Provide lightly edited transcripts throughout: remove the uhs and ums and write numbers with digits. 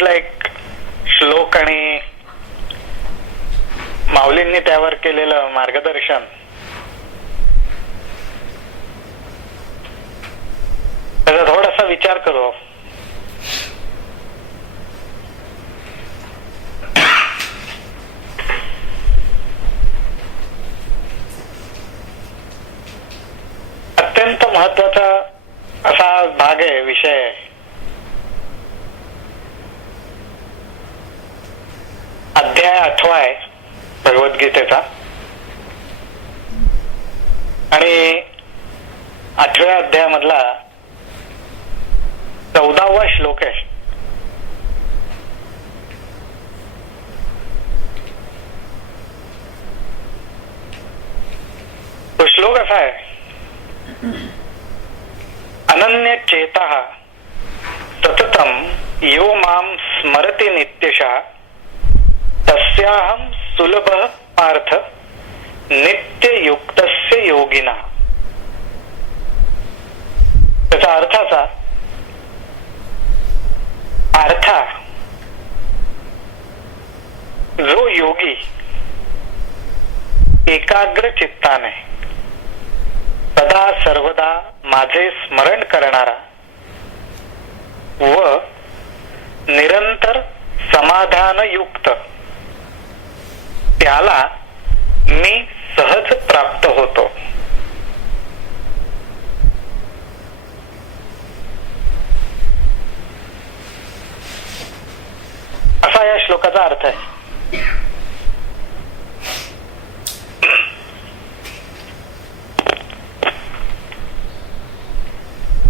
गीतेतला एक श्लोक आणि माऊलींनी त्यावर केलेलं मार्गदर्शन त्याचा थोडासा विचार करू. अत्यंत महत्वाचा असा भाग आहे, विषय आहे. अध्याय 8 आहे भगवद्गीतेचा आणि 8व्या अध्यायामधला 14वा श्लोक आहे. तो श्लोक असा आहे, अनन्य चेतः सततम यो माम स्मरति नित्यशः तस्याहं सुलभः पार्थ नित्ययुक्तस्य योगिना. त्याचा अर्थ असा, पार्था, जो योगी एकाग्र चित्ताने सदा सर्वदा माझे स्मरण करणारा व निरंतर समाधानयुक्त, त्याला मी सहज प्राप्त होतो. असा या श्लोकाचा अर्थ आहे.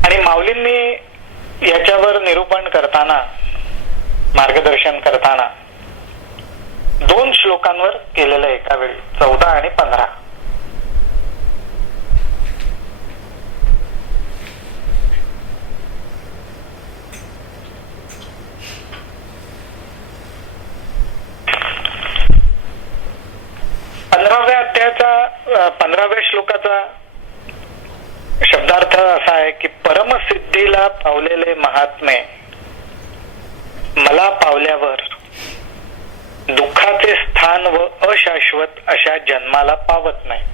आणि माऊलींनी याच्यावर निरूपण करताना, मार्गदर्शन करताना 2 श्लोकांवर केलेलं एका वेळी, 14 आणि 15. अध्यायाचा 15व्या श्लोकाचा शब्दार्थ असा आहे की, परमसिद्धीला पावलेले महात्मे मला पावल्यावर दुःखाचे स्थान व अशाश्वत अशा जन्माला पावत नाहीत.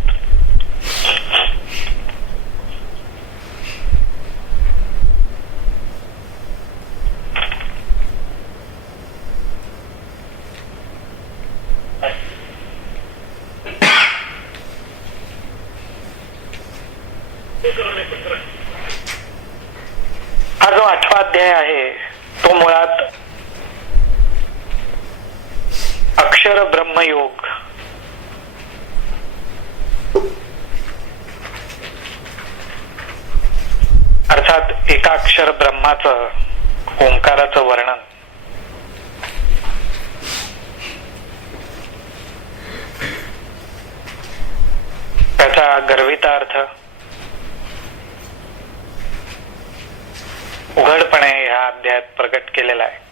हा जो 8वा अध्याय आहे तो मुळात अक्षर ब्रह्मयोग अर्थात एकाक्षर ब्रह्माचं, ओंकाराचं वर्णन. त्याचा गर्भितार्थ उघडपणे ह्या अध्यायात प्रकट केलेला आहे.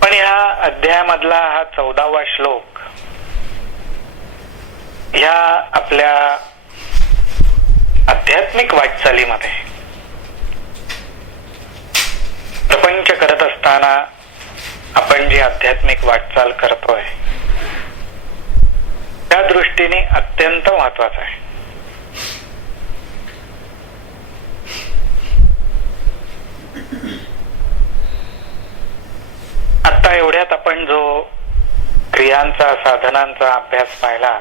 पण ह्या अध्यायामधला हा 14वा श्लोक ह्या आपल्या आध्यात्मिक वाटचालीमध्ये प्रपंच करत असताना आपण जी आध्यात्मिक वाटचाल करतोय त्या दृष्टीने अत्यंत महत्वाचा आहे. आता एवढ्यात आपण जो क्रियांचा, साधनांचा अभ्यास पाहिला,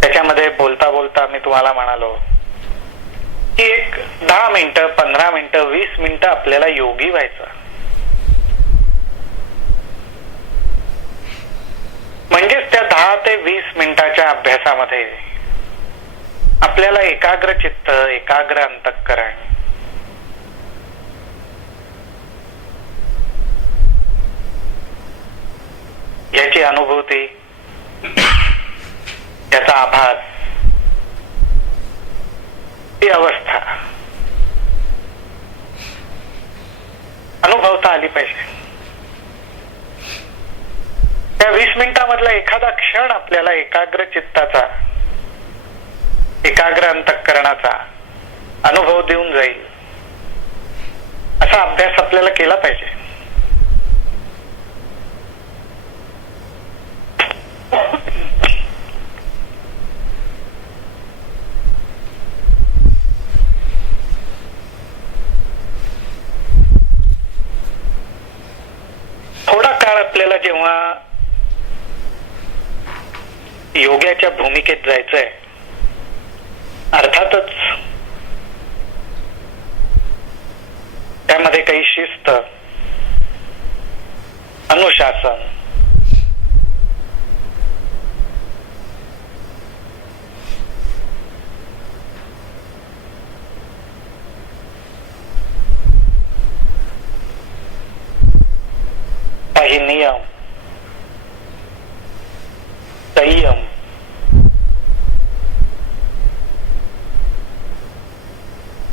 त्याच्यामध्ये बोलता बोलता मी तुम्हाला म्हणालो की एक 10 मिनिटं, 15 मिनिटं, 20 मिनिटं आपल्याला योगी व्हायचं. म्हणजेच त्या 10 ते 20 मिनिटाच्या अभ्यासामध्ये आपल्याला एकाग्र चित्त, एकाग्र अंतःकरण याची अनुभूती, त्याचा आभास, ती अवस्था अनुभवता आली पाहिजे. त्या 20 मिनिटामधला एखादा क्षण आपल्याला एकाग्र चित्ताचा, एकाग्र अंतःकरणाचा अनुभव देऊन जाईल असा अभ्यास आपल्याला केला पाहिजे. थोडा काळ आपल्याला जेव्हा योग्याच्या भूमिकेत जायचंय, अर्थातच त्यामध्ये काही शिस्त, अनुशासन, काही नियम, संयम,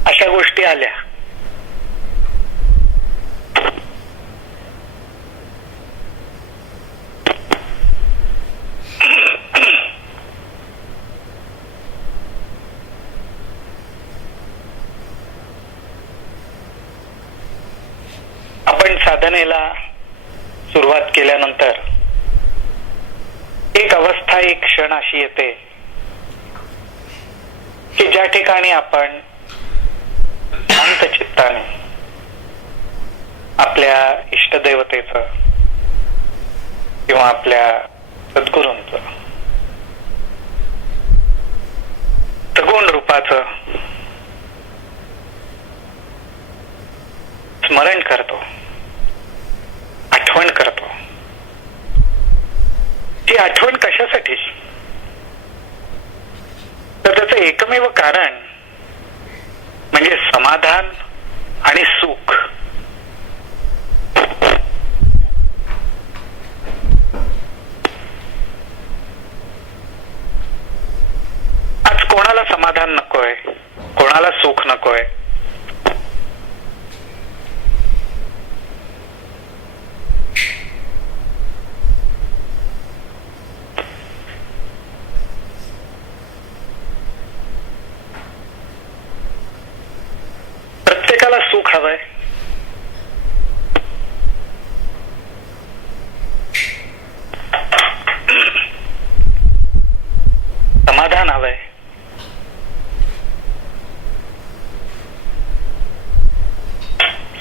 अशा गोष्टी आल्या. आपण साधनेला सुरुवात केल्यानंतर एक अवस्था, एक क्षण अशी येते की ज्या ठिकाणी आपण शांत चित्ताने आपल्या इष्टदेवतेचं किंवा आपल्या सद्गुरूंचं सगुण रूपाचं स्मरण करतो, आठवण करतो. ती आठवण कशासाठी? तर त्याचं एकमेव कारण म्हणजे समाधान आणि सुख. आज कोणाला समाधान नकोय, कोणाला सुख नकोय. प्रत्येकाला सुख हवंय, समाधान हवंय.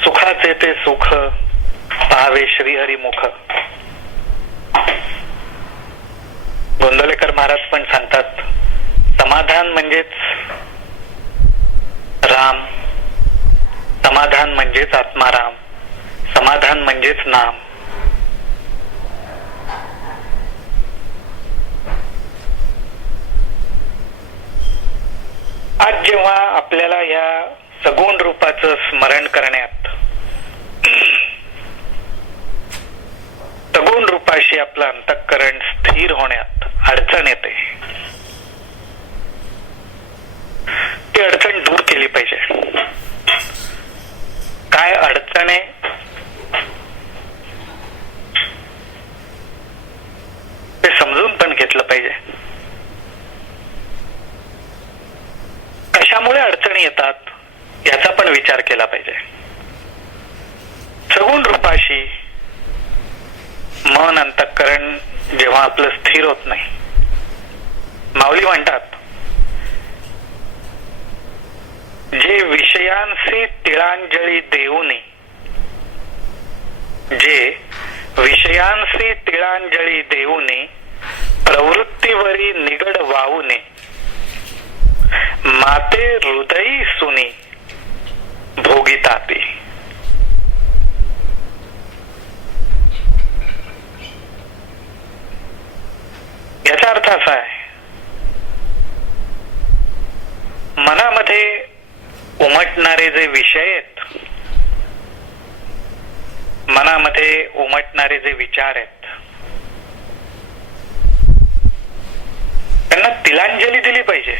सुखाचे ते सुख पाहावे श्रीहरिमुख. गोंदवलेकर महाराज पण सांगतात, समाधान म्हणजेच राम, समाधान म्हणजेच आत्माराम, समाधान म्हणजेच नाम. आज जेव्हा आपल्याला या सगुण रूपाचं स्मरण करण्यात, सगुण रूपाशी आपलं अंतःकरण स्थिर होण्यात अडचण येते, ती अडचण दूर केली पाहिजे. काय अडचण आहे ते समजून पण घेतलं पाहिजे. कशामुळे अडचणी येतात याचा पण विचार केला पाहिजे. सगुण रूपाशी मन, अंतःकरण जेव्हा आपलं स्थिर होत नाही, माऊली म्हणतात, जे विषयांशी तिळांजळी देऊने, जे विषयांशी तिळांजळी देऊने प्रवृत्तीवरी निगड वाहूने, माते हृदयी सुनी भोगिताती. याचा अर्थ असा आहे, मनामध्ये उमटणारे जे विषय आहेत, मनामध्ये उमटणारे जे विचार आहेत, त्यांना तिलांजली दिली पाहिजे.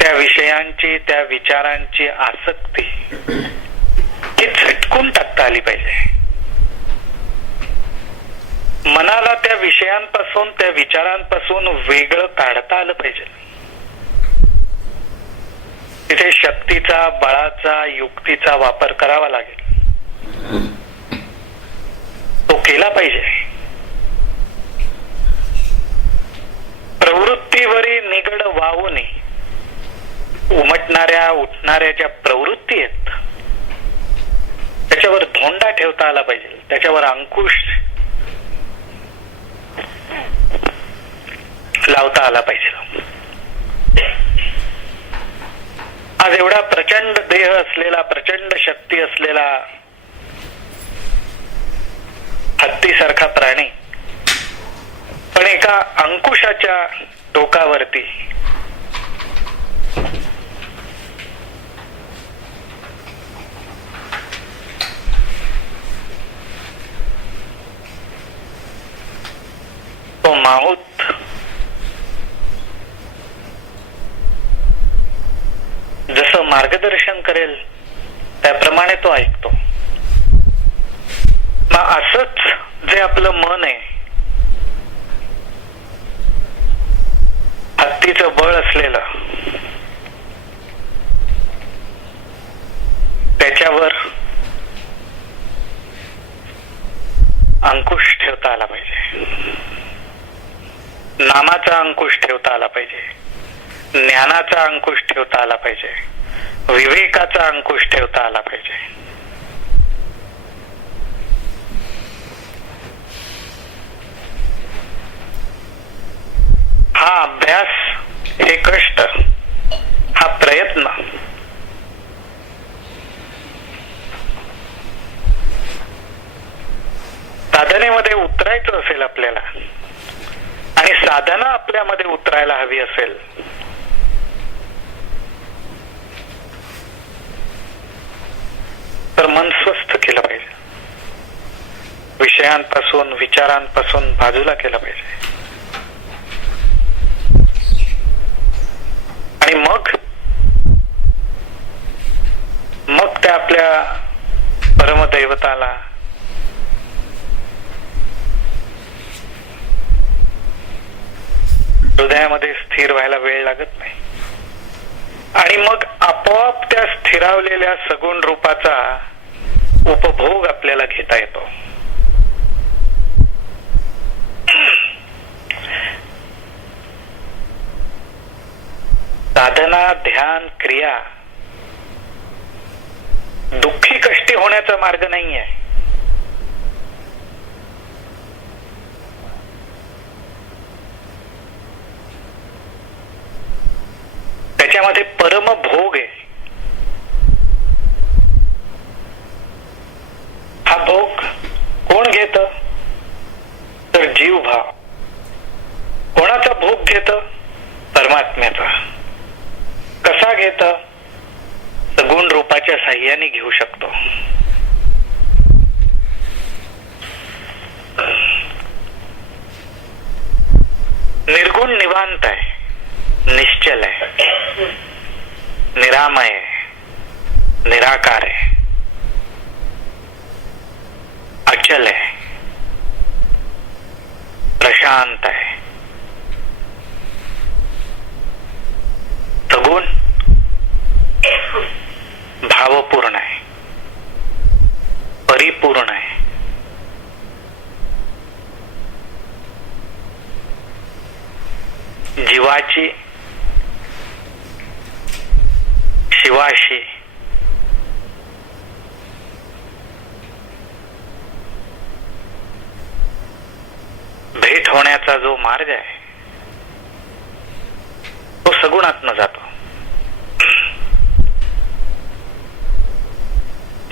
त्या विषयांची, त्या विचारांची आसक्ती ही झटकून टाकता आली पाहिजे. मनाला त्या विषयांपासून, त्या विचारांपासून वेगळं काढता आलं पाहिजे. तिथे शक्तीचा, बळाचा, युक्तीचा वापर करावा लागेल. तो केला पाहिजे. प्रवृत्तीवरी निगड वाहून उमटणाऱ्या, उठणाऱ्या ज्या प्रवृत्ती आहेत त्याच्यावर धोंडा ठेवता आला पाहिजे. त्याच्यावर अंकुश लावता आला पाहिजे. आज एवढा प्रचंड देह असलेला, प्रचंड शक्ती असलेला हत्तीसारखा प्राणी पण एका अंकुशाच्या टोकावरती तो माहूत जसं मार्गदर्शन करेल त्याप्रमाणे तो ऐकतो. मग असंच जे आपलं मन आहे, हत्तीचं बळ असलेलं, त्याच्यावर अंकुश ठेवता आला पाहिजे. नामाचा अंकुश ठेवता आला पाहिजे. ज्ञानाचा अंकुश ठेवता आला पाहिजे. विवेकाचा अंकुश ठेवता आला पाहिजे. हा अभ्यास, हे कष्ट, हा प्रयत्न साधनेमध्ये उतरायचं असेल आपल्याला आणि साधना आपल्यामध्ये उतरायला हवी असेल तर मन स्वस्थ केलं पाहिजे. विषयांपासून, विचारांपासून बाजूला केलं पाहिजे. आणि मग त्या आपल्या परमदैवताला हृदयामध्ये स्थिर व्हायला वेळ लागत नाही. आणि मग आपोआप त्या स्थिरावलेल्या सगुण रूपाचा उपभोग आपल्याला घेता येतो. साधना, ध्यान, क्रिया दुःखी कष्टी होण्याचा मार्ग नाहीये. त्याच्यामध्ये परम भोग आहे. हा भोग कोण घेत तर जीव भाव. कोणाचा भोग घेत? परमात्म्याचा. कसा घेत? सगुण रूपाच्या साह्याने घेऊ शकतो. निर्गुण निवांत आहे, निश्चल आहे, निरामय आहे, निराकार आहे, अचल आहे, प्रशांत आहे. सगुण भावपूर्ण आहे, परिपूर्ण आहे. जीवाची शिवाशी भेट होण्याचा जो मार्ग आहे तो सगुणातनं जातो.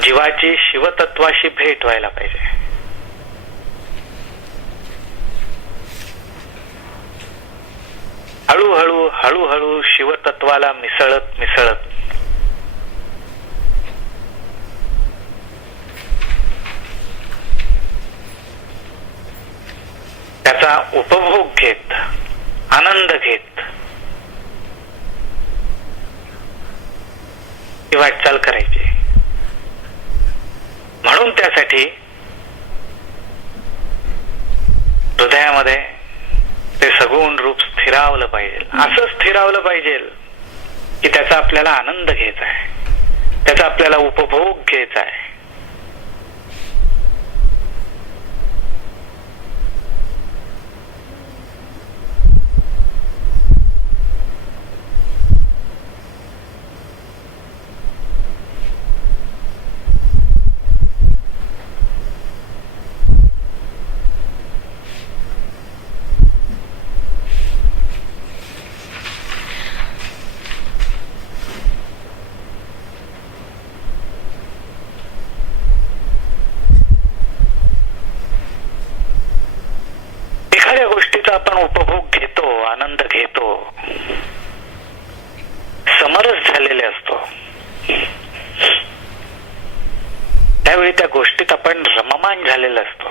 जीवाची शिवतत्वाशी भेट व्हायला पाहिजे. हळूहळू हळूहळू शिवतत्वाला मिसळत मिसळत त्याचा उपभोग घेत आनंद घेत ही वाटचाल करायची. म्हणून त्यासाठी हृदयामध्ये ते सगुण रूप स्थिरावलं पाहिजे. असं स्थिरावलं पाहिजे की त्याचा आपल्याला आनंद घ्यायचा आहे, त्याचा आपल्याला उपभोग घ्यायचा आहे. आपण उपभोग घेतो, आनंद घेतो, समरस झालेले असतो, त्यावेळी त्या गोष्टीत आपण रममाण झालेला असतो.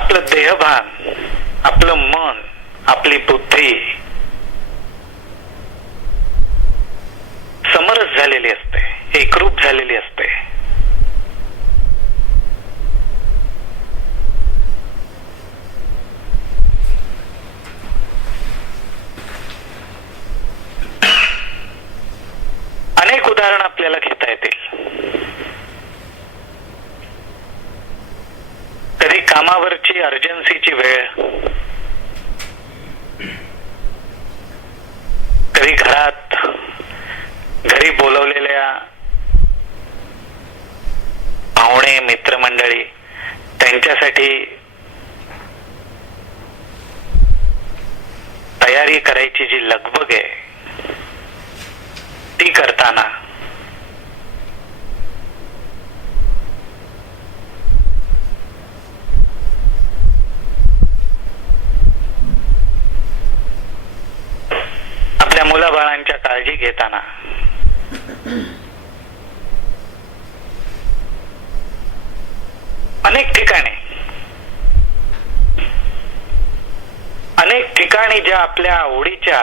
आपलं देहभान, आपलं मन, आपली बुद्धी समरस झालेली असते, एकरूप झालेली असते. अनेक उदाहरण आपल्याला घेता येतील. कधी कामावरची अर्जन्सीची वेळ, कधी घरी बोलवलेल्या पाहुणे मित्रमंडळी, त्यांच्यासाठी तयारी करायची जी लगबग आहे ती करताना आपल्या मुलाबाळांच्या काळजी घेताना अनेक ठिकाणी ज्या आपल्या आवडीच्या,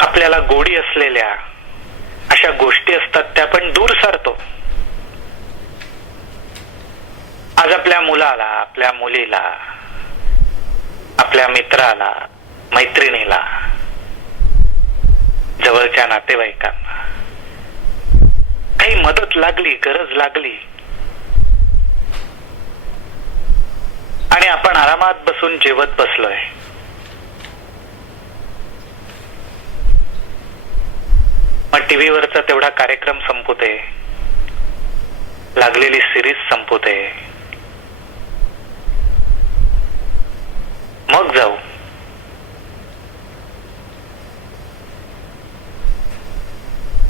आपल्याला गोडी असलेल्या अशा गोष्टी असतात त्या आपण दूर सारतो. आज आपल्या मुलाला, आपल्या मुलीला, आपल्या मित्राला, मैत्रिणीला, जवळच्या नातेवाईकांना काही मदत लागली, गरज लागली आणि आपण आरामात बसून जेवत बसलोय. मग टीव्हीवरचा तेवढा कार्यक्रम संपू दे, लागलेली सिरीज संपू दे, मग जाऊ.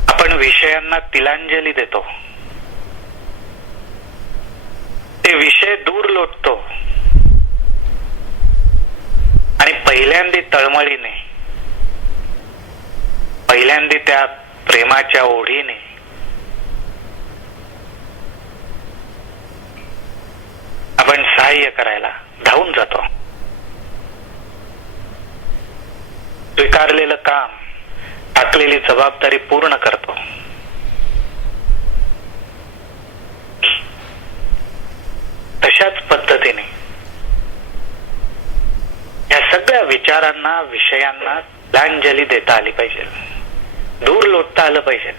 आपण विषयांना तिलांजली देतो, ते विषय दूर लोटतो आणि पहिल्यांदी तळमळीने, पहिल्यांदी त्या प्रेमाच्या ओढीने आपण सहाय्य करायला धावून जातो. स्वीकारलेलं काम, टाकलेली जबाबदारी पूर्ण करतो. तशाच पद्धतीने या सगळ्या विचारांना, विषयांना तिलांजली देता आली पाहिजे, दूर लोटता आलं पाहिजे.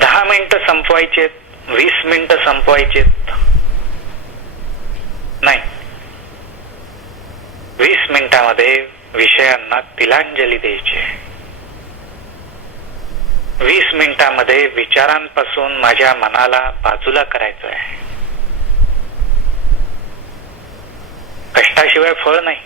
दहा मिनिटं संपवायचे, 20 मिनिटं संपवायचे नाही. 20 मिनिटांमध्ये विषयांना तिलांजली द्यायची. 20 मिनिटांमध्ये विचारांपासून माझ्या मनाला बाजूला करायचं आहे. कष्टाशिवाय फळ नाही.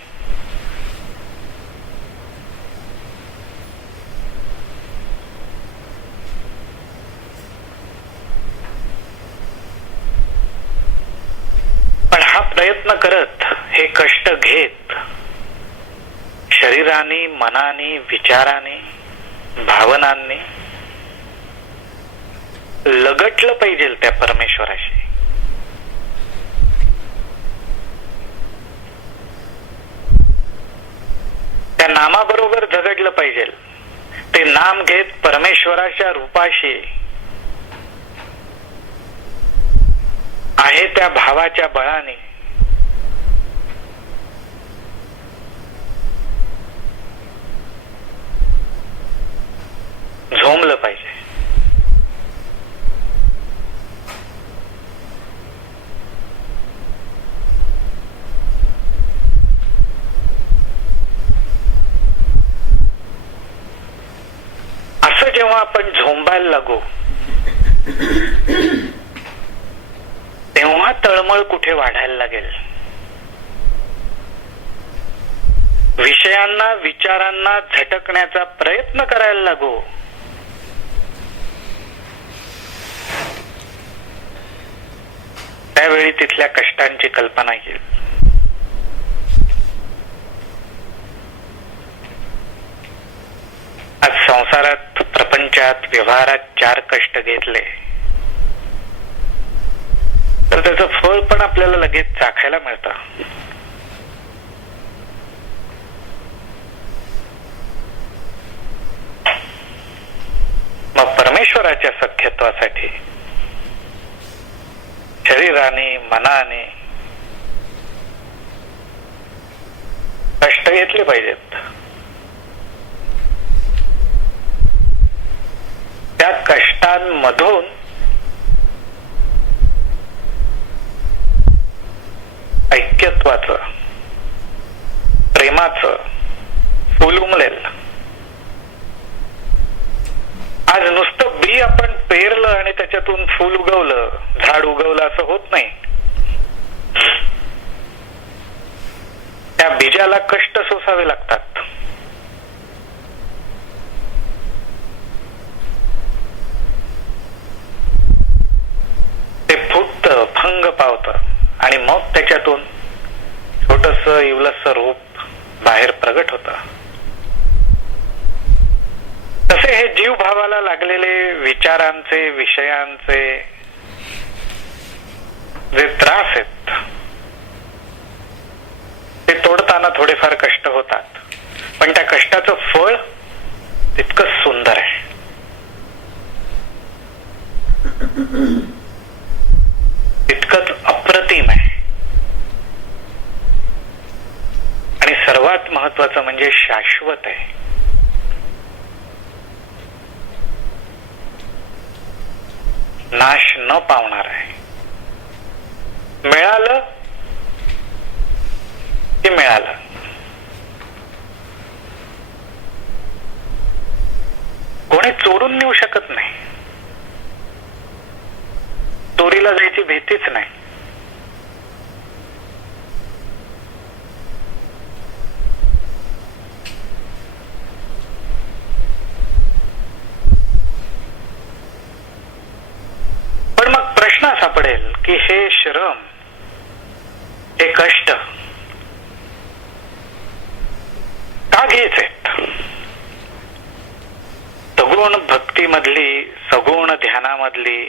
पण हा प्रयत्न करत, हे कष्ट घेत, शरीराने, मनाने, विचाराने, भावनांनी लगटलं पाहिजे त्या परमेश्वराशी. त्या नामाबरोबर झगडलं पाहिजे. ते नाम घेत परमेश्वराच्या रूपाशी आहे त्या भावाच्या बळाने झोंबलं पाहिजे. असं जेव्हा आपण झोंबायला लागू तेव्हा तळमळ कुठे वाढायला लागेल. विषयांना विचारांना झटकण्याचा प्रयत्न करायला लागू त्यावेळी तिथल्या कष्टांची कल्पना येईल. आज संसारात प्रपंचात व्यवहारात 4 कष्ट घेतले तर त्याचं फळ पण आपल्याला लगेच चाखायला मिळतं. मग परमेश्वराच्या सख्यत्वासाठी शरीराने मनाने कष्ट घेतले पाहिजेत. त्या कष्टांमधून ऐक्यत्वाचं प्रेमाचं फूल उमलेल. आज नुसतं बी आपण पेरलं आणि त्याच्यातून फूल उगवलं झाड उगवलं असं होत नाही. त्या बीजाला कष्ट सोसावे लागतात. ते फुटतं भंग पावतं आणि मग त्याच्यातून छोटस इवलस रूप बाहेर प्रगट होतं. तसे हे जीव भावाला लागलेले विचारांचे विषयांचे जे त्रास आहेत ते तोडताना थोडेफार कष्ट होतात. पण त्या कष्टाचं फळ तितकंच सुंदर आहे. तितकंच अप्रतिम आहे. आणि सर्वात महत्वाचं म्हणजे शाश्वत आहे. नाश न पावणार आहे. मिळालं ते मिळालं. कोणी चोरून नेऊ शकत नाही. चोरीला जायची भीतीच नाही. पण मग प्रश्न सापडेल की हे श्रम हे कष्ट का घ्यायचे? सगुण भक्तीमधली सगुण ध्यानामधली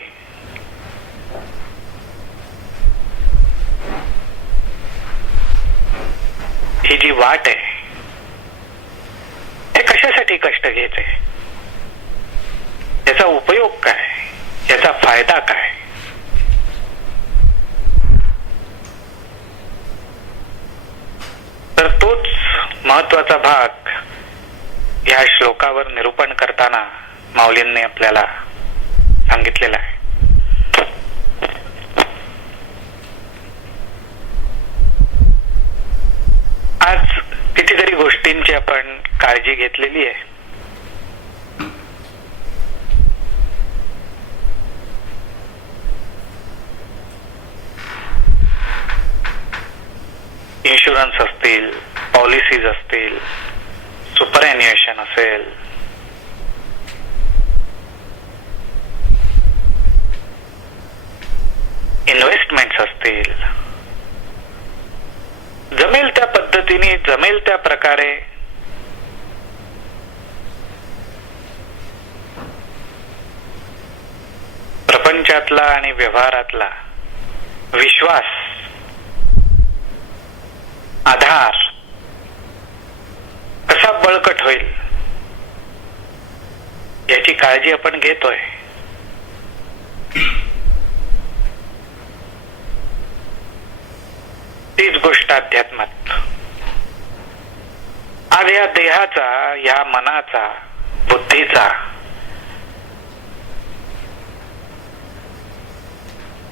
ही जी वाट आहे हे कशासाठी कष्ट घ्यायचे? याचा उपयोग काय? याचा फायदा काय? तर तोच महत्वाचा भाग या श्लोकावर निरूपण करताना माऊलींनी आपल्याला सांगितलेला आहे. आज कितीतरी गोष्टींची आपण काळजी घेतलेली आहे. इन्शुरन्स असतील, पॉलिसीज असतील, सुपर एन्युएशन असेल, इन्व्हेस्टमेंट्स असतील, जमेल त्या पद्धतीने जमेल त्या प्रकारे प्रपंचातला आणि व्यवहारातला विश्वास, आधार कसा बळकट होईल याची काळजी आपण घेतोय. तीच गोष्ट अध्यात्मात. आज या देहाचा, या मनाचा, बुद्धीचा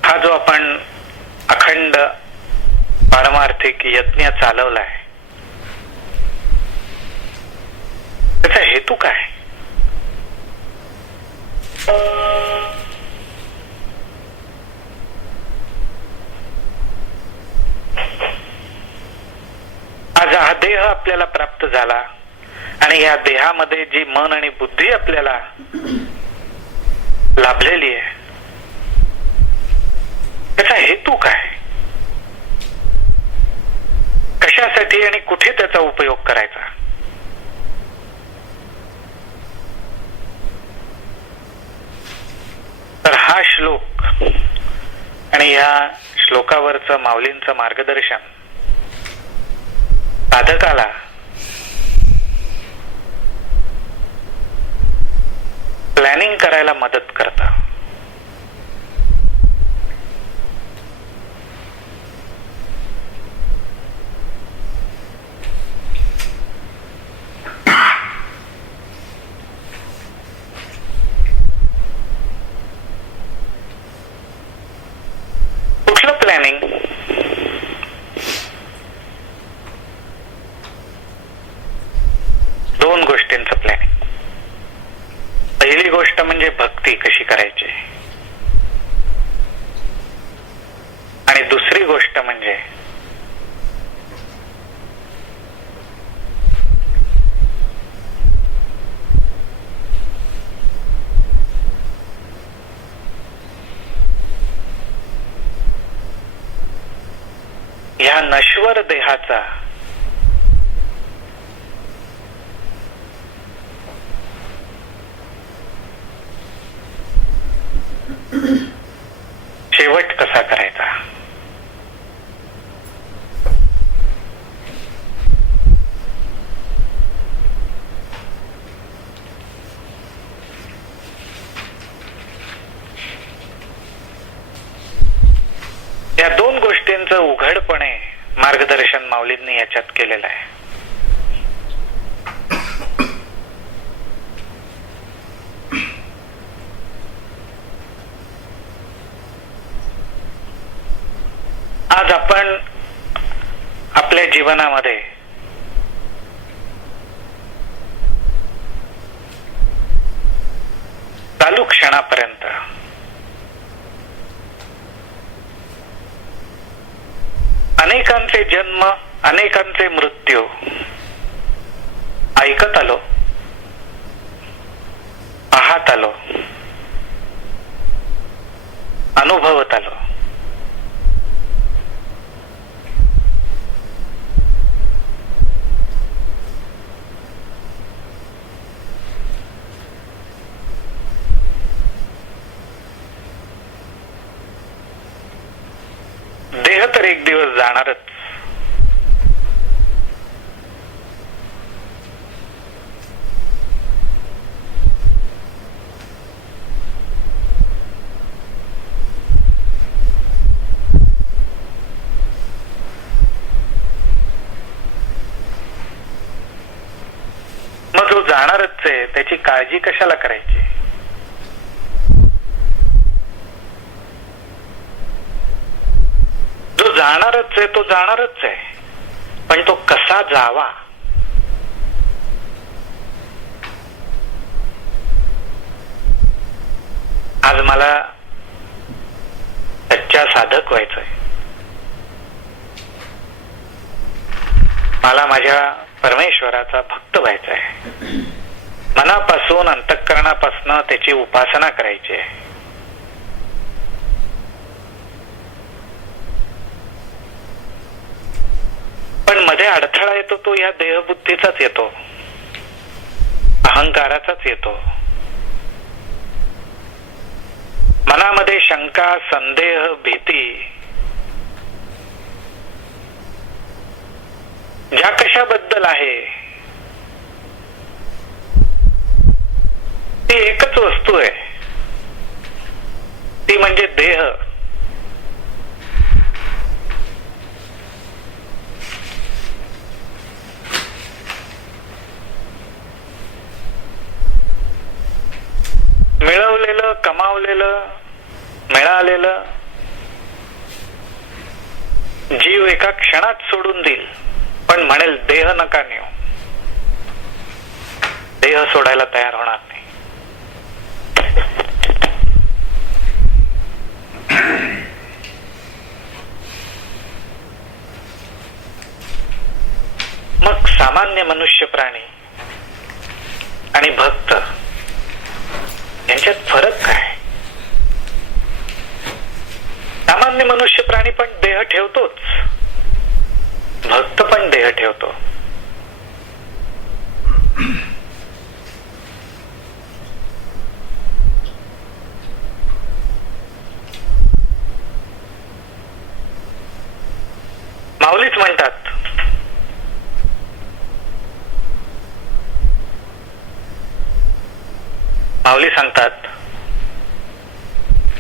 हा जो आपण अखंड पारमार्थिक यज्ञ चालवलाय, त्याचा हेतू काय? आज हा देह आपल्याला प्राप्त झाला आणि या देहामध्ये जी मन आणि बुद्धी आपल्याला लाभलेली आहे, त्याचा हेतू काय? कशासाठी आणि कुठे त्याचा उपयोग करायचा? तर हा श्लोक आणि या श्लोकावरचं माऊलींचं मार्गदर्शन साधकाला प्लॅनिंग करायला मदत करतं. कुठलं प्लॅनिंग? दोन गोष्टींचं प्लॅनिंग. पहिली गोष्ट म्हणजे भक्ती कशी करायची आणि दुसरी गोष्ट म्हणजे ह्या नश्वर देहाचा शेवट कसा करायचा? या दोन गोष्टींचं उघडपणे मार्गदर्शन माऊलींनी याच्यात केलेलं आहे. आज आपण आपल्या जीवनामध्ये चालू क्षणापर्यंत अनेकांचे जन्म, अनेकांचे मृत्यू ऐकत आलो, पाहत आलो, अनुभवत आलो. देह तर एक दिवस जाणारच. मग जो जाणारच आहे त्याची काळजी कशाला करायची? जो जाणारच आहे तो जाणारच आहे, पण तो कसा जावा आज मला सच्चा साधक व्हायचंय. मला माझ्या परमेश्वराचा भक्त व्हायचा आहे. मनापासून, अंतःकरणापासून त्याची उपासना करायची आहे. पण मध्ये अडथळा येतो तो या देहबुद्धीचाच येतो, अहंकाराचाच येतो. मनामध्ये शंका, संदेह, भीती ज्या कशाबद्दल आहे ती एकच वस्तू आहे, ती म्हणजे देह. मिळवलेलं, कमावलेलं, मिळालेलं जीव एका क्षणात सोडून देईल, पण म्हणेल देह नका नेऊ. देह सोडायला तयार होणार नाही. मग सामान्य मनुष्य प्राणी आणि भक्त यांच्यात फरक काय? सामान्य मनुष्य प्राणी पण देह ठेवतोच, भक्त पण देह ठेवतो. माऊलीच म्हणतात, माऊली सांगतात,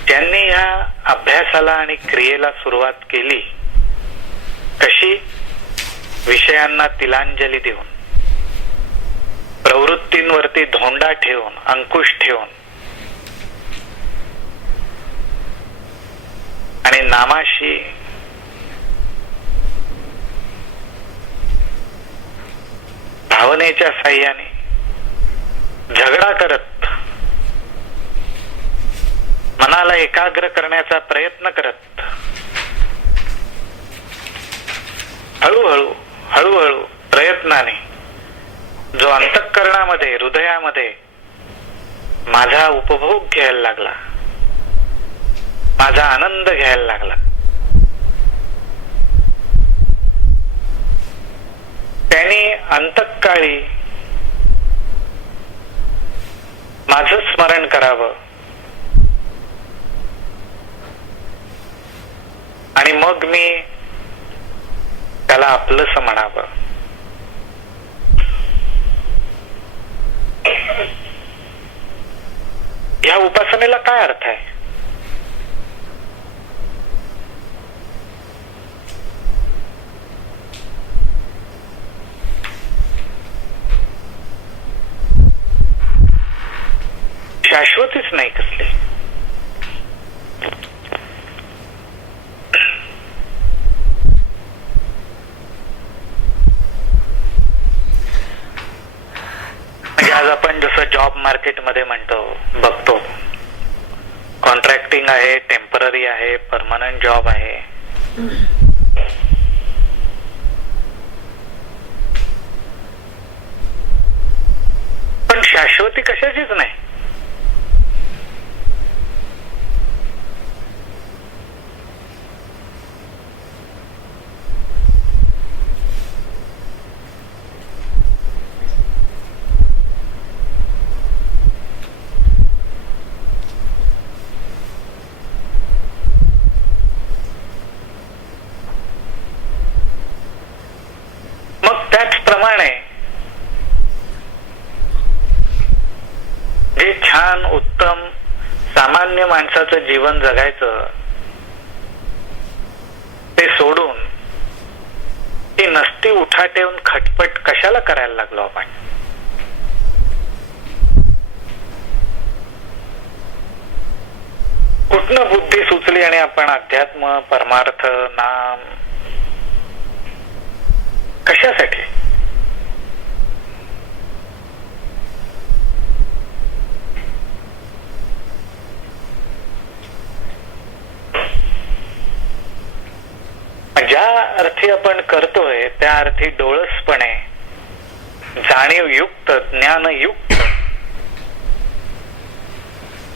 त्यांनी ह्या अभ्यासाला आणि क्रियेला सुरुवात केली कशी? विषयांना तिलांजली देऊन, प्रवृत्तींवरती धोंडा ठेवून, अंकुश ठेवून आणि नामाशी भावनेच्या साह्याने झगडा करत, मनाला एकाग्र करण्याचा प्रयत्न करत, हळूहळू हळूहळू प्रयत्नाने जो अंतःकरणामध्ये, हृदयामध्ये माझा उपभोग घ्यायला लागला, माझा आनंद घ्यायला लागला, त्याने अंतःकाळी माझं स्मरण करावं आणि मग मी त्याला आपलंसं म्हणावं. या उपासनेला काय अर्थ आहे? शाश्वतीच नाही कसली. म्हणजे आज आपण जसं जॉब मार्केटमध्ये म्हणतो, बघतो, कॉन्ट्रॅक्टिंग आहे, टेम्पररी आहे, परमनंट जॉब आहे. पण शाश्वती कशाचीच नाही. जे छान उत्तम सामान्य माणसाचं जीवन जगायचं ते सोडून ती नसती उठाठेवून खटपट कशाला करायला लागलो आपण? कुठनं बुद्धी सुचली आणि आपण अध्यात्म, परमार्थ, नाम कशासाठी? ज्या अर्थी आपण करतोय त्या अर्थी डोळसपणे, जाणीवयुक्त, ज्ञानयुक्त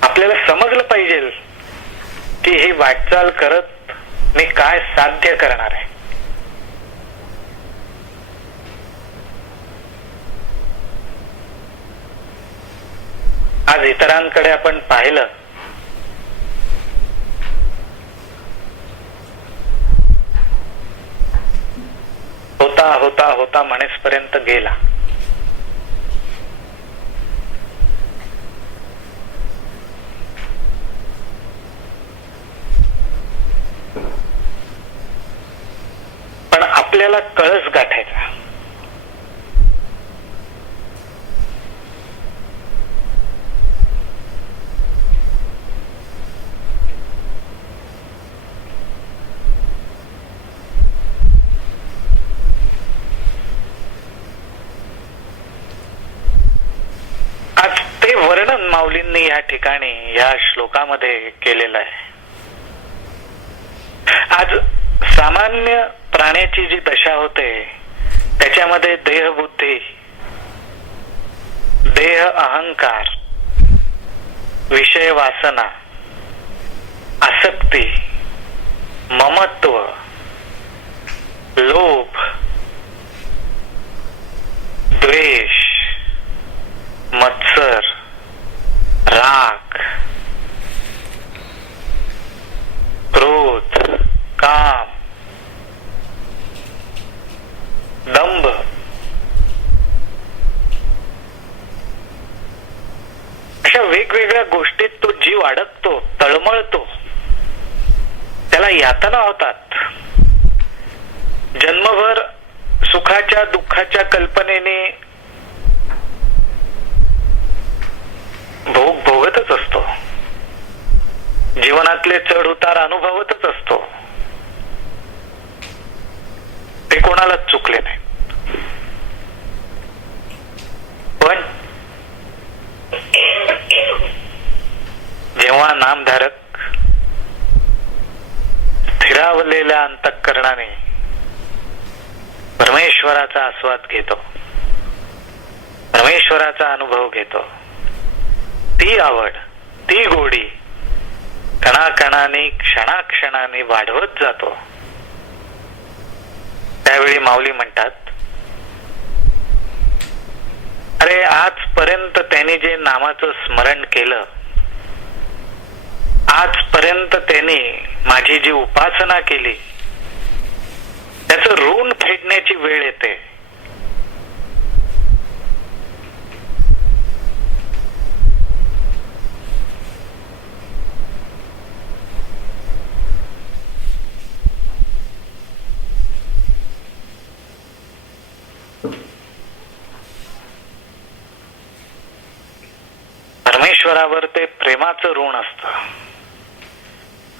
आपल्याला समजलं पाहिजे की ही वाटचाल करत मी काय साध्य करणार आहे. आज इतरांकडे आपण पाहिलं होता होता म्हणेसपर्यंत गेला. पण आपल्याला कळस गाठायचा. आज ते वर्णन माऊलींनी या ठिकाणी या श्लोकामध्ये केलेलं आहे. आज सामान्य प्राण्याची जी दशा होते त्याच्यामध्ये देहबुद्धी, देह अहंकार, विषय वासना, आसक्ती, ममत्व, लोभ, द्वेष, मत्सर, राग, क्रोध, काम, दंभ, अशा वेगवेगळ्या गोष्टीत तो जीव अडकतो, तळमळतो. त्याला यातना होतात. जन्मभर सुखाच्या दुःखाच्या कल्पनेने भोग भोगतच असतो. जीवनातले चढ उतार अनुभवतच असतो. ते कोणालाच चुकले नाही. पण जेव्हा नामधारक स्थिरावलेल्या अंतःकरणाने परमेश्वराचा आस्वाद घेतो, परमेश्वराचा अनुभव घेतो, ती आवड, ती गोडी कणाकणाने क्षणाक्षणाने वाढवत जातो, त्यावेळी माऊली म्हणतात, अरे आजपर्यंत त्याने जे नामाचं स्मरण केलं, आजपर्यंत त्याने माझी जी उपासना केली, त्याचं ऋण फेडण्याची वेळ येते. परमेश्वरावर ते प्रेमाचं ऋण असतं.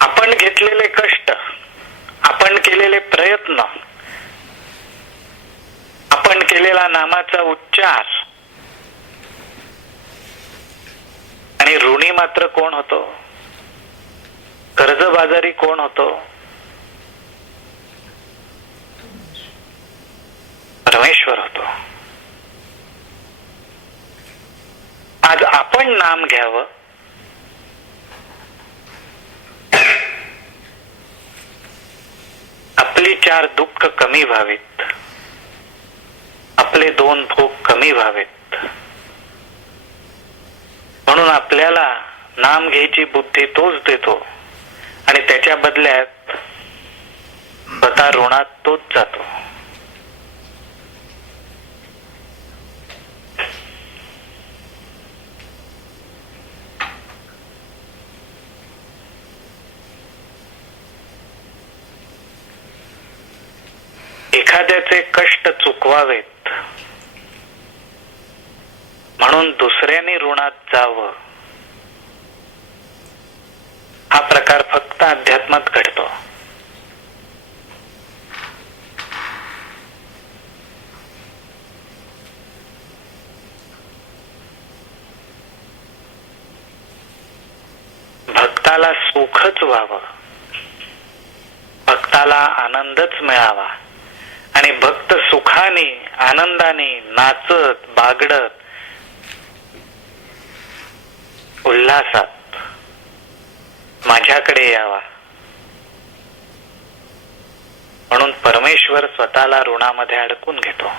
आपण घेतलेले कष्ट, आपण केलेले प्रयत्न, आपण केलेला नामाचा उच्चार, आणि ऋणी मात्र कोण होतो? कर्जबाजारी कोण होतो? परमेश्वर होतो. आज आपण नाम घ्यावं, आपली 4 दुःख कमी व्हावेत, आपले 2 भोग कमी व्हावेत, म्हणून आपल्याला नाम घ्यायची बुद्धी तोच देतो आणि त्याच्या बदल्यात स्वतः ऋणात तोच जातो. एखाद्याचे कष्ट चुकवावेत म्हणून दुसऱ्याने ऋणात जावं, हा प्रकार फक्त अध्यात्मात घडतो. भक्ताला सुखच व्हावं, भक्ताला आनंदच मिळावा आणि भक्त सुखाने आनंदाने नाचत बागडत उल्हासात माझ्याकडे यावा, म्हणून परमेश्वर स्वतःला ऋणामध्ये अडकून घेतो.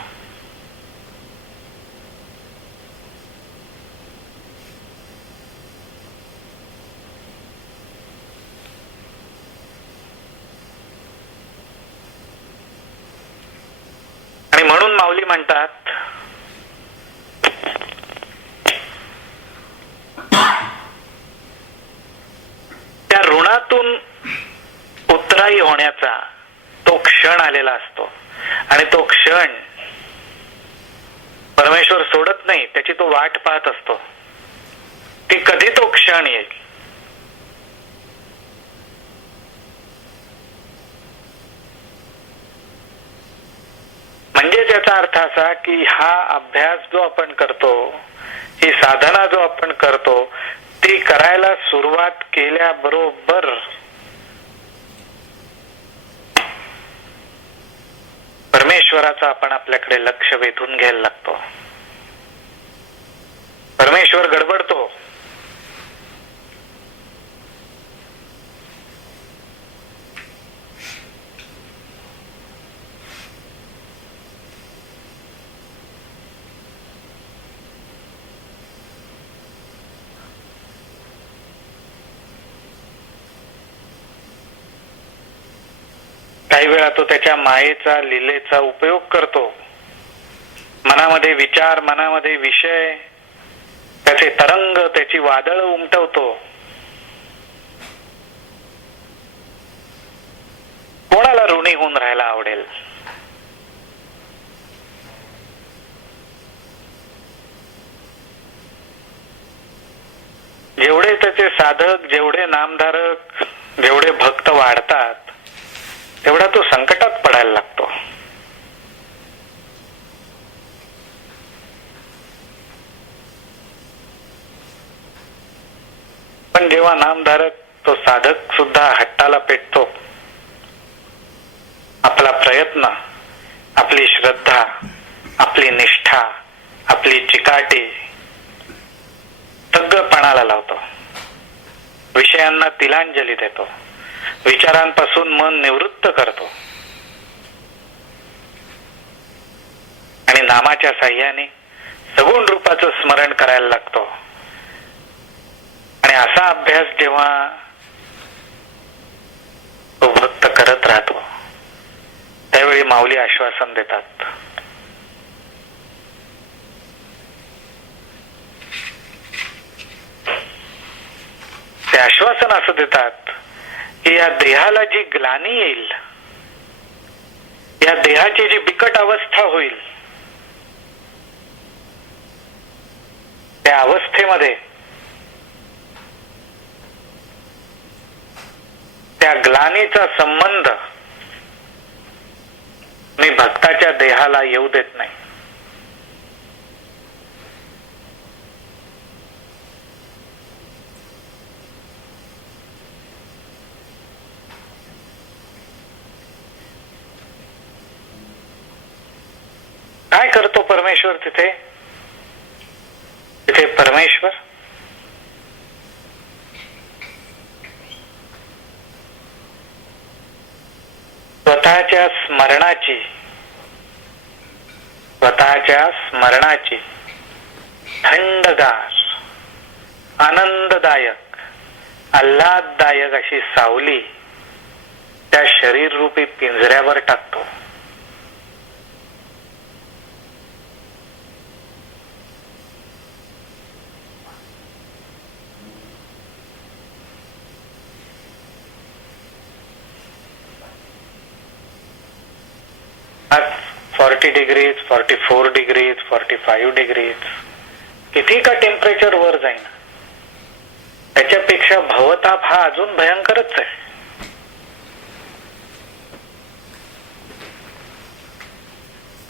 माऊली म्हणतात, त्या ऋणातून उतराई होण्याचा तो क्षण आलेला असतो आणि तो क्षण परमेश्वर सोडत नाही, त्याची तो वाट पाहत असतो की कधी तो क्षण येईल. म्हणजे त्याचा अर्थ असा की हा अभ्यास जो आपण करतो, ही साधना जो आपण करतो, ती करायला सुरुवात केल्याबरोबर परमेश्वराचा आपण आपल्याकडे लक्ष वेधून घ्यायला लागतो. परमेश्वर गडबडतो. काही वेळा तो त्याच्या मायेचा, लीलेचा उपयोग करतो. मनामध्ये विचार, मनामध्ये विषय, त्याचे तरंग, त्याची वादळ उमटवतो. कोणाला ऋणी होऊन राहायला आवडेल? जेवढे त्याचे साधक, जेवढे नामधारक, जेवढे भक्त वाढतात, तेवढा तो संकटात पडायला लागतो. पण जेव्हा नामधारक, तो साधक सुद्धा हट्टाला पेटतो, आपला प्रयत्न, आपली श्रद्धा, आपली निष्ठा, आपली चिकाटी सगळं पणाला लावतो. विषयांना तिलांजली देतो, विचारांपासून मन निवृत्त करतो आणि नामाच्या साह्याने सगुण रूपाचं स्मरण करायला लागतो. आणि असा अभ्यास जेव्हा तो भक्त करत राहतो, त्यावेळी माऊली आश्वासन देतात. ते आश्वासन असं देतात की या देहाला जी ग्लानी येईल, या देहाची जी बिकट अवस्था होईल, त्या अवस्थेमध्ये त्या ग्लानीचा संबंध मी भक्ताच्या देहाला येऊ देत नाही. काय करतो परमेश्वर तिथे? तिथे परमेश्वर स्वतःच्या स्मरणाची थंडगार, आनंददायक, आल्हाददायक अशी सावली त्या शरीर रूपी पिंजऱ्यावर टाकतो. आज 40 डिग्रीज, 44 डिग्रीज, 45 डिग्रीज, किती का टेम्परेचर वर जाईन, त्याच्यापेक्षा भवताप हा अजून भयंकरच आहे.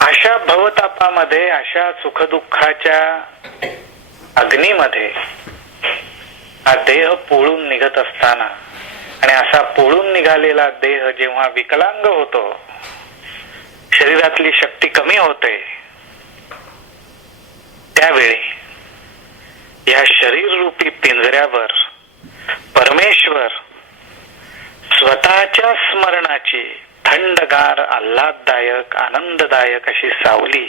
अशा भवतापामध्ये, अशा सुखदुःखाच्या अग्नीमध्ये हा देह पोळून निघत असताना, आणि असा पोळून निघालेला देह जेव्हा विकलांग होतो, शरीरातली शक्ती कमी होते, त्यावेळी या शरीर रूपी पिंजऱ्यावर परमेश्वर स्वतःच्या स्मरणाची थंडगार, आल्हाददायक, आनंददायक अशी सावली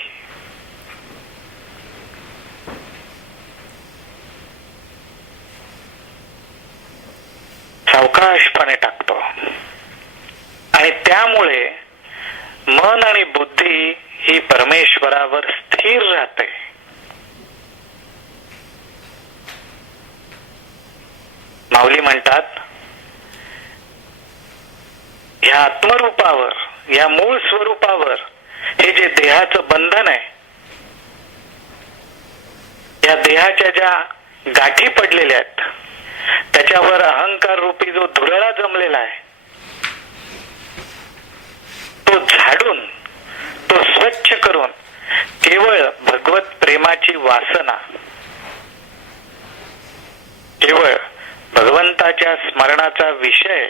सावकाशपणे टाकतो. आणि त्यामुळे मन आणि बुद्धी ही परमेश्वरावर स्थिर राहते. माऊली म्हणतात, या आत्मरूपावर, या मूळ स्वरूपावर हे जे देहाचं बंधन आहे, या देहाच्या ज्या गाठी पडलेल्या आहेत, त्याच्यावर अहंकार रूपी जो धुरळा जमलेला आहे, तो झाडून, तो स्वच्छ करून केवळ भगवत प्रेमाची वासना, केवळ भगवंताच्या स्मरणाचा विषय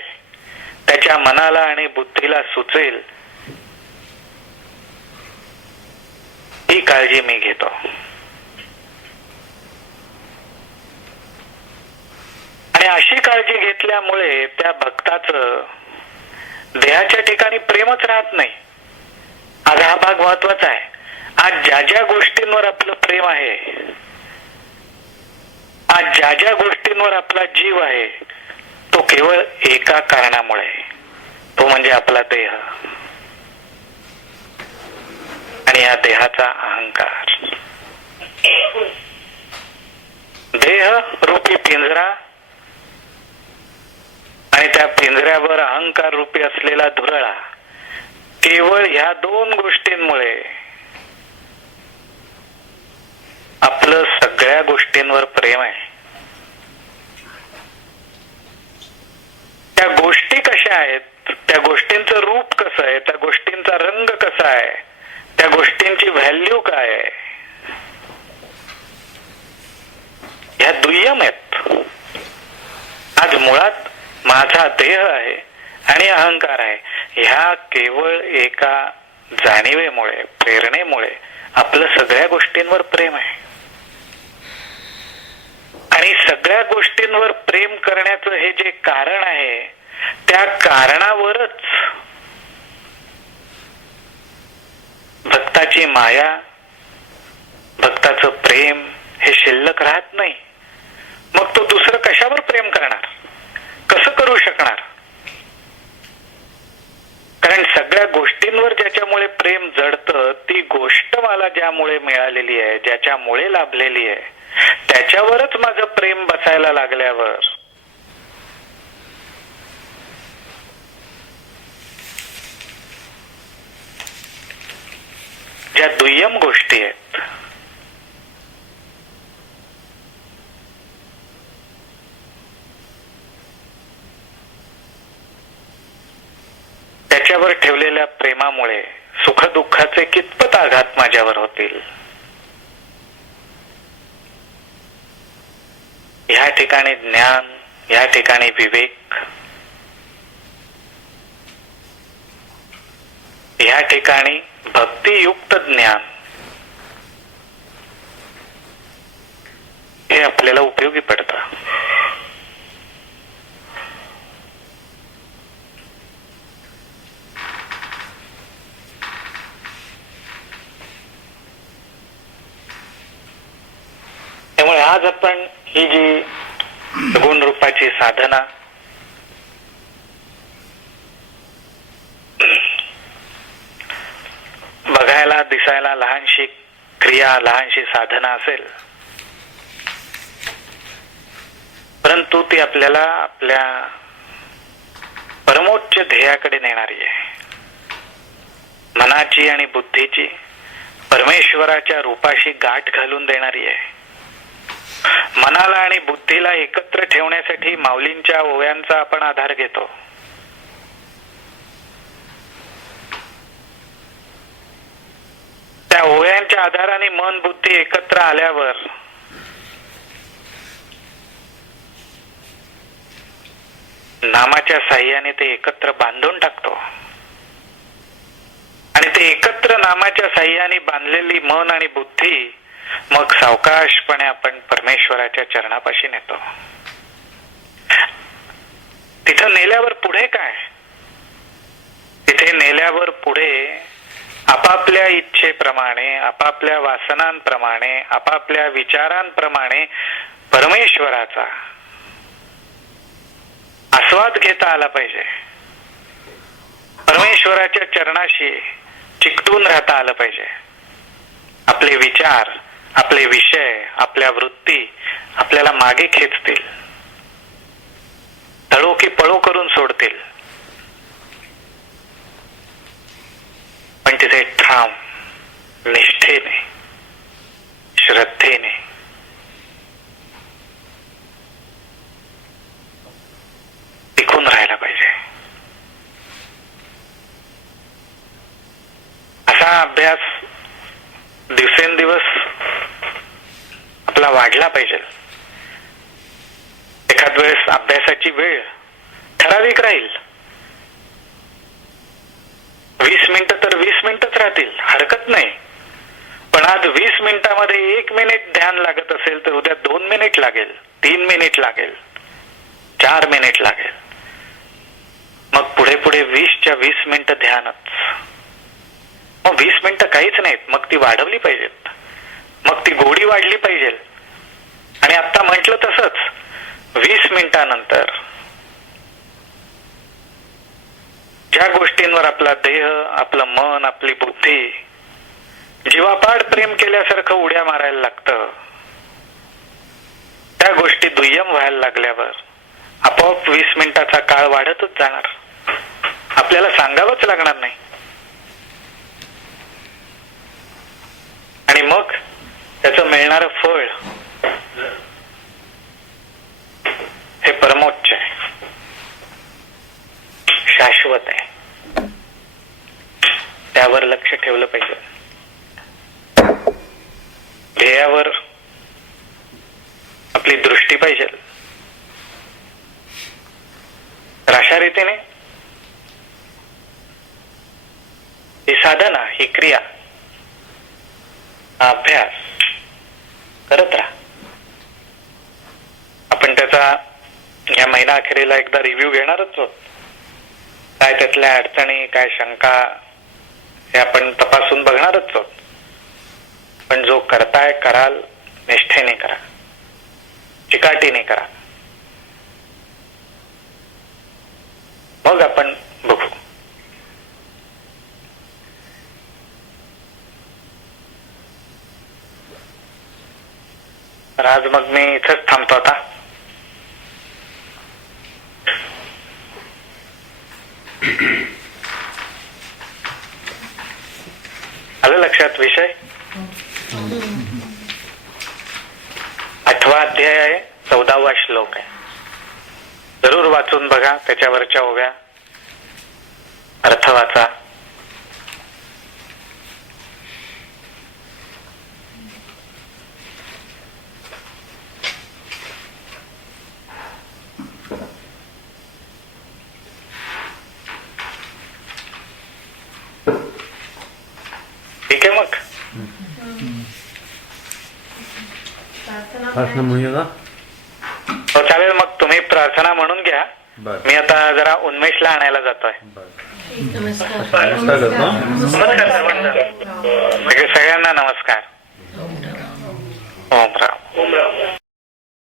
त्याच्या मनाला आणि बुद्धीला सुचेल, ही काळजी मी घेतो. आणि अशी काळजी घेतल्यामुळे त्या भक्ताचं देहाच्या ठिकाणी प्रेमच राहत नाही. आज हा भाग महत्वाचा आहे. आज ज्या ज्या गोष्टींवर आपलं प्रेम आहे, आज ज्या ज्या गोष्टींवर आपला जीव आहे, तो केवळ एका कारणामुळे, तो म्हणजे आपला देह आणि या देहाचा अहंकार. देह रूपी पिंजरा आणि त्या पिंजऱ्यावर अहंकार रूपी असलेला धुरळा, केवळ ह्या दोन गोष्टींमुळे आपलं सगळ्या गोष्टींवर प्रेम आहे. त्या गोष्टी कशा आहेत, त्या गोष्टींचं रूप कसं आहे, त्या गोष्टींचा रंग कसा आहे, त्या गोष्टींची व्हॅल्यू काय आहे, ह्या दुय्यम आहेत. आज मुळात माझा देह आहे आणि अहंकार आहे, ह्या केवळ एका जाणीवेमुळे, प्रेरणेमुळे आपलं सगळ्या गोष्टींवर प्रेम आहे. आणि सगळ्या गोष्टींवर प्रेम करण्याचं हे जे कारण आहे, त्या कारणावरच भक्ताची माया, भक्ताचं प्रेम हे शिल्लक राहत नाही. मग तो दुसरं कशावर प्रेम करणार, कसं करू शकणार? कारण सगळ्या गोष्टींवर ज्याच्यामुळे प्रेम जडतं, ती गोष्ट मला ज्यामुळे मिळालेली आहे, ज्याच्यामुळे लाभलेली आहे, त्याच्यावरच माझं प्रेम बसायला लागल्यावर ज्या दुय्यम गोष्टी आहेत, त्याच्यावर ठेवलेल्या प्रेमामुळे सुखदुःखाचे कितपत आघात माझ्यावर होतील, ह्या ठिकाणी ज्ञान, ह्या ठिकाणी विवेक, ह्या ठिकाणी भक्तियुक्त ज्ञान हे आपल्याला उपयोगी पडतं. त्यामुळे आज आपण ही जी गुण रूपाची साधना, बघायला दिसायला लहानशी क्रिया, लहानशी साधना असेल, परंतु ती आपल्याला आपल्या परमोच्च ध्येयाकडे नेणारी आहे. मनाची आणि बुद्धीची परमेश्वराच्या रूपाशी गाठ घालून देणारी आहे. मनाला आणि बुद्धीला एकत्र ठेवण्यासाठी माऊलींच्या ओव्यांचा आपण आधार घेतो. त्या ओव्यांच्या आधाराने मन बुद्धी एकत्र आल्यावर नामाच्या साह्याने ते एकत्र बांधून टाकतो. आणि ते एकत्र नामाच्या साह्याने बांधलेली मन आणि बुद्धी मग सावकाशपणे आपण परमेश्वराच्या चरणापाशी नेतो. तिथं नेल्यावर पुढे काय? तिथे नेल्यावर पुढे आपापल्या इच्छेप्रमाणे, आपापल्या वासनांप्रमाणे, आपापल्या विचारांप्रमाणे परमेश्वराचा आस्वाद घेता आला पाहिजे. परमेश्वराच्या चरणाशी चिकटून राहता आलं पाहिजे. आपले विचार, आपले विषय, आपल्या वृत्ती आपल्याला मागे खेचतील, तळो की पळो करून सोडतील. पण तिथे ठाम निष्ठेने, श्रद्धेने टिकून राहायला पाहिजे. असा अभ्यास दिवसेंदिवस आपला वाढला पाहिजे. एखाद वेळेस अभ्यासाची वेळ ठराविक राहील, 20 मिनिटं तर 20 मिनिटच राहतील, हरकत नाही. पण आज 20 मिनिटांमध्ये 1 मिनिट ध्यान लागत असेल तर उद्या 2 मिनिट लागेल, 3 मिनिट लागेल, 4 मिनिट लागेल. मग पुढे पुढे 20च्या 20 मिनिटं ध्यानच. मग 20 मिनिटं काहीच नाहीत, मग ती वाढवली पाहिजेत, मग ती गोडी वाढली पाहिजे. आणि आता म्हटलं तसंच 20 मिनिटानंतर ज्या गोष्टींवर आपला देह, आपलं मन, आपली बुद्धी जीवापाड प्रेम केल्यासारखं उड्या मारायला लागतं, त्या गोष्टी दुय्यम व्हायला लागल्यावर आपोआप 20 मिनिटाचा काळ वाढतच जाणार. आपल्याला सांगावंच लागणार नाही. आणि मग त्याचं मिळणारं फळ हे परमोच्च आहे, शाश्वत आहे. त्यावर लक्ष ठेवलं पाहिजे. ध्येयावर आपली दृष्टी पाहिजे. तर अशा रीतीने ही साधना, ही क्रिया, हा अभ्यास करत राहा. आपण त्याचा या महिना अखेरीला एकदा रिव्ह्यू घेणारच आहोत. काय त्यातल्या अडचणी, काय शंका हे आपण तपासून बघणारच आहोत. पण जो करताय कराल, निष्ठेने करा, चिकाटीने करा. मग आपण बघू. तर आज मग मी इथंच थांबतो आता. आलं लक्षात विषय? 8वा अध्याय आहे, 14वा श्लोक आहे. जरूर वाचून बघा, त्याच्यावरच्या ओव्या अर्थ वाचा. ठीक आहे मग. प्रार्थना म्हणूया का? हो चालेल. मग तुम्ही प्रार्थना म्हणून घ्या. मी आता जरा उन्मेषला आणायला जातोय. नमस्कार सगळ्यांना नमस्कार. ओम राम.